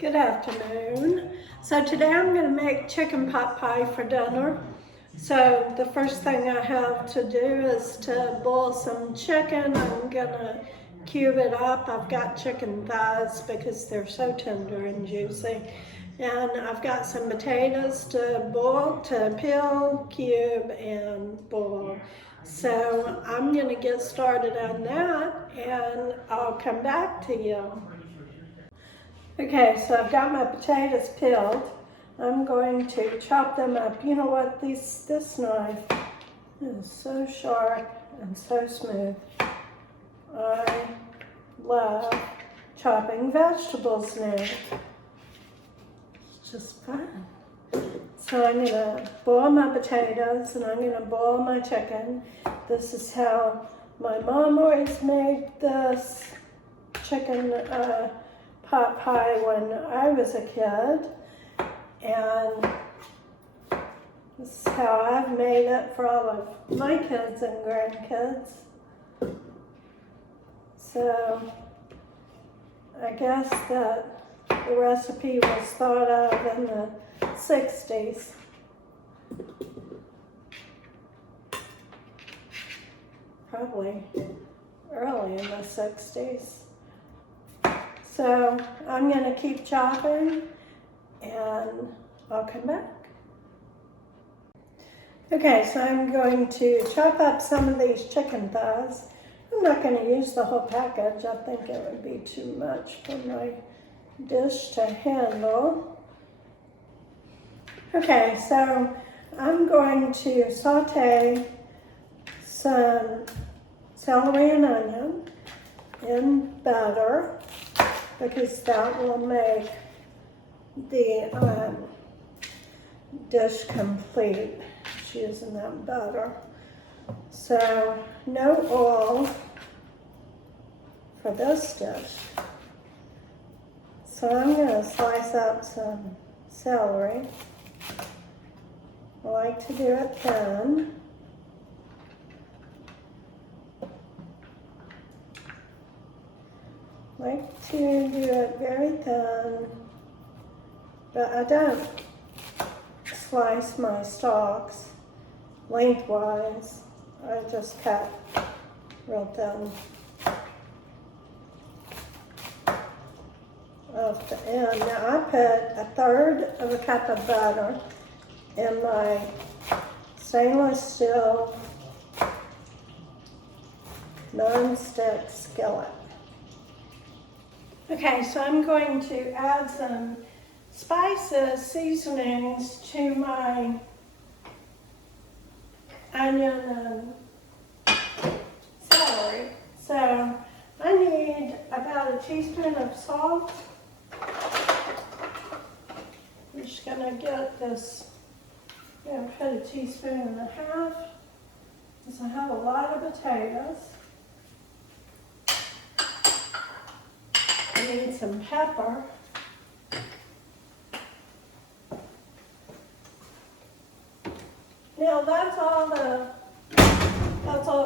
Good afternoon. So today I'm going to make chicken pot pie for dinner. So the first thing I have to do is to boil some chicken. I'm going to cube it up. I've got chicken thighs because they're so tender and juicy. And I've got some potatoes to boil, to peel, cube, and boil. So I'm going to get started on that and I'll come back to you. Okay, so I've got my potatoes peeled. I'm going to chop them up. You know what, this knife is so sharp and so smooth. I love chopping vegetables now. It's just fun. So I'm gonna boil my potatoes and I'm gonna boil my chicken. This is how my mom always made this chicken pot pie when I was a kid, and this is how I've made it for all of my kids and grandkids. So I guess that the recipe was thought of in the 60s. Probably early in the 60s. So I'm going to keep chopping and I'll come back. Okay, so I'm going to chop up some of these chicken thighs. I'm not going to use the whole package. I think it would be too much for my dish to handle. Okay, so I'm going to saute some celery and onion in butter, because that will make the dish complete. Just using that butter. So no oil for this dish. So I'm going to slice up some celery. I like to do it thin. I like to do it very thin, but I don't slice my stalks lengthwise. I just cut real thin off the end. Now I put 1/3 of a cup of butter in my stainless steel non-stick skillet. Okay, so I'm going to add some spices, seasonings to my onion and celery. So I need about a teaspoon of salt. I'm just gonna get this, put a teaspoon and a half, because I have a lot of potatoes. I need some pepper. Now that's all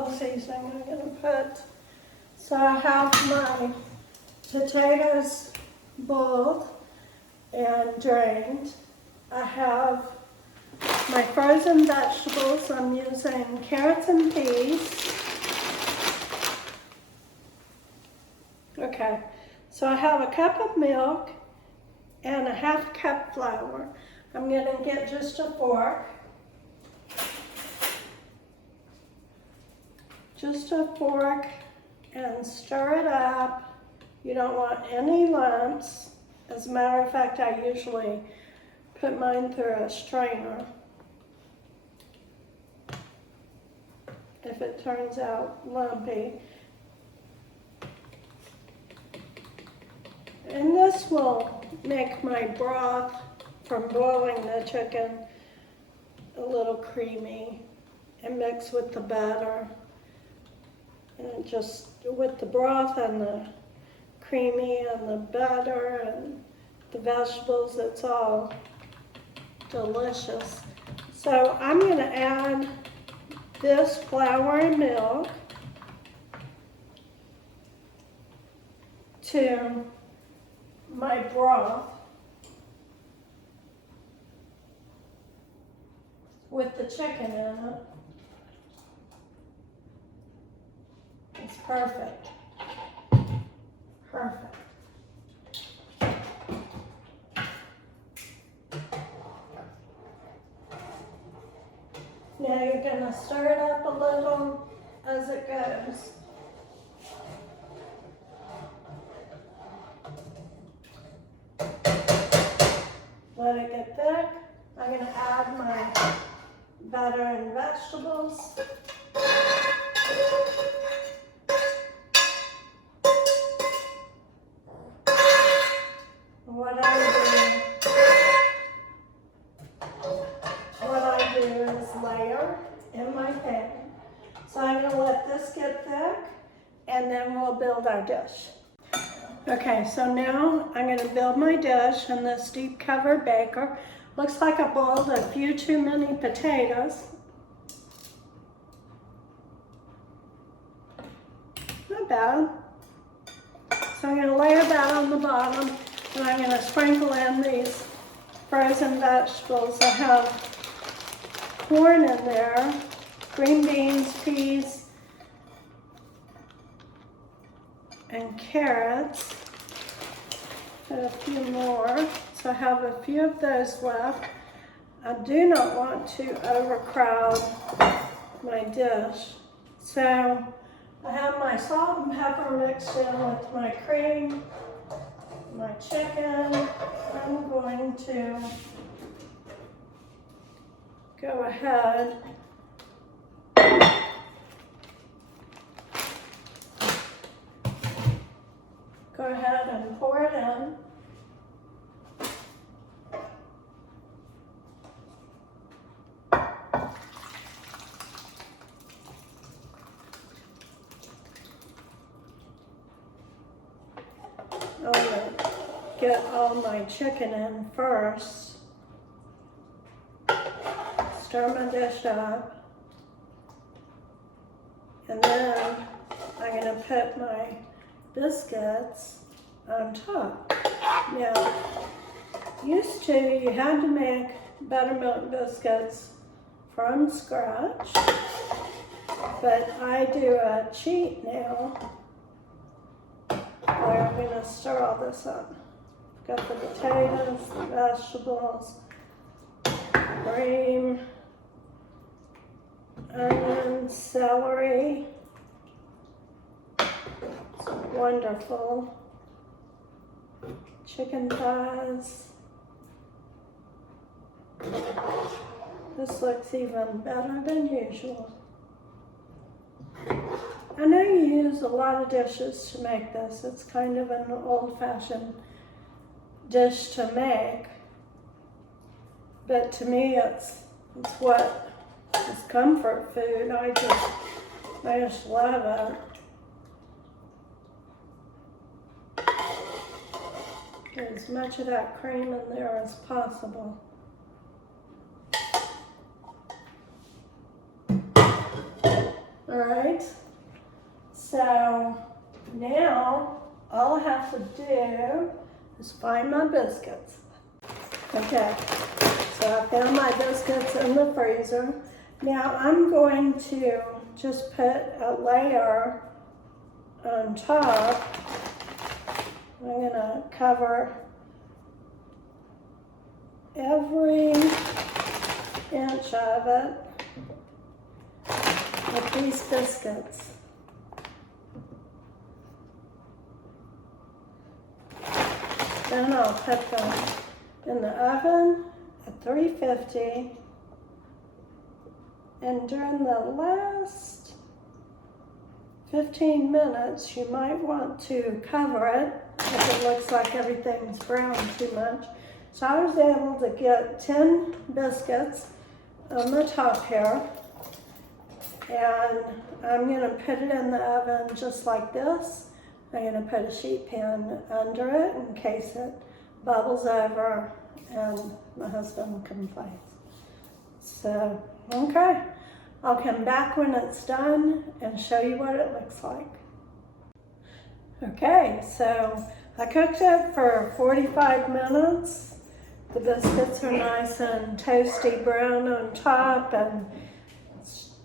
the seasoning I'm going to put. So I have my potatoes boiled and drained. I have my frozen vegetables. I'm using carrots and peas. Okay, so I have a cup of milk and a 1/2 cup flour. I'm going to get just a fork. Just a fork and stir it up. You don't want any lumps. As a matter of fact, I usually put mine through a strainer if it turns out lumpy. And this will make my broth from boiling the chicken a little creamy and mix with the batter. And just with the broth and the creamy and the butter and the vegetables, it's all delicious. So I'm going to add this flour and milk to my broth. with the chicken in it. It's perfect. Perfect. Now you're going to stir it up a little as it goes. Let it get thick. I'm going to add my butter and vegetables. What I do is layer in my pan. So I'm going to let this get thick, and then we'll build our dish. Okay, so now I'm going to build my dish in this deep covered baker. Looks like I boiled a few too many potatoes. Not bad. So I'm going to layer that on the bottom, and I'm going to sprinkle in these frozen vegetables. I have corn in there, green beans, peas, and carrots. Put a few more. So I have a few of those left. I do not want to overcrowd my dish. So I have my salt and pepper mixed in with my cream, my chicken. I'm going to go ahead and pour it in. I'm going to get all my chicken in first. Stir my dish up. And then I'm going to put my biscuits on top. Now, used to you had to make buttermilk biscuits from scratch, but I do a cheat now where I'm going to stir all this up. Got the potatoes, the vegetables, cream, onion, celery. It's wonderful. Chicken thighs. This looks even better than usual. I know you use a lot of dishes to make this. It's kind of an old-fashioned dish to make, but to me it's what is comfort food. I just love it. Get as much of that cream in there as possible. All right, so now all I have to do is find my biscuits. Okay, so I found my biscuits in the freezer. Now I'm going to just put a layer on top. I'm going to cover every inch of it with these biscuits. Then I'll put them in the oven at 350, and during the last 15 minutes you might want to cover it if it looks like everything's brown too much. So I was able to get 10 biscuits on the top here, and I'm going to put it in the oven just like this. I'm going to put a sheet pan under it in case it bubbles over and my husband complains. So, okay, I'll come back when it's done and show you what it looks like. Okay, so I cooked it for 45 minutes. The biscuits are nice and toasty brown on top, and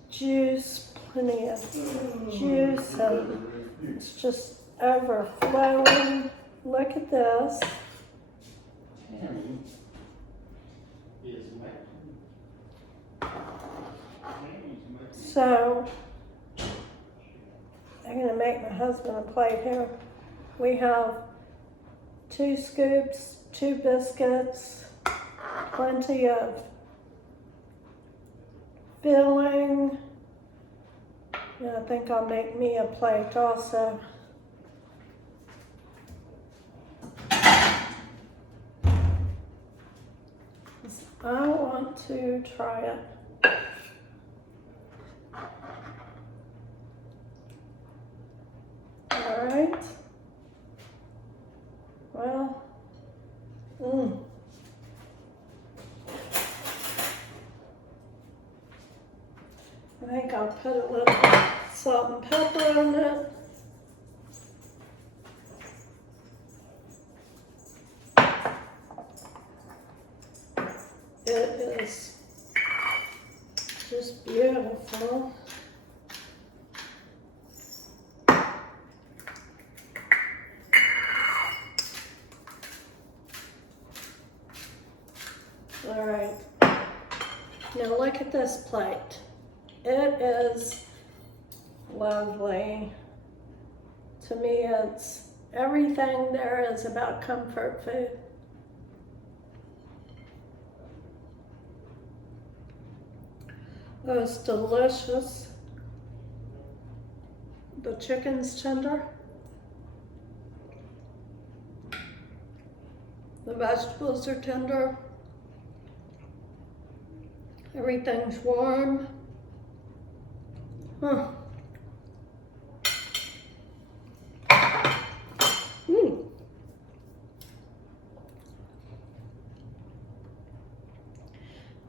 juice, plenty of juice, and it's just overflowing. Look at this. So, I'm gonna make my husband a plate here. We have 2 scoops, 2 biscuits, plenty of filling. And I think I'll make me a plate also. I want to try it. All right. Well, I think I'll put a little salt and pepper on it. It is just beautiful. All right, now look at this plate. It is lovely. To me, it's everything there is about comfort food. Oh, it's delicious. The chicken's tender. The vegetables are tender. Everything's warm.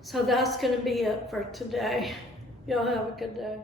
So that's going to be it for today. Y'all have a good day.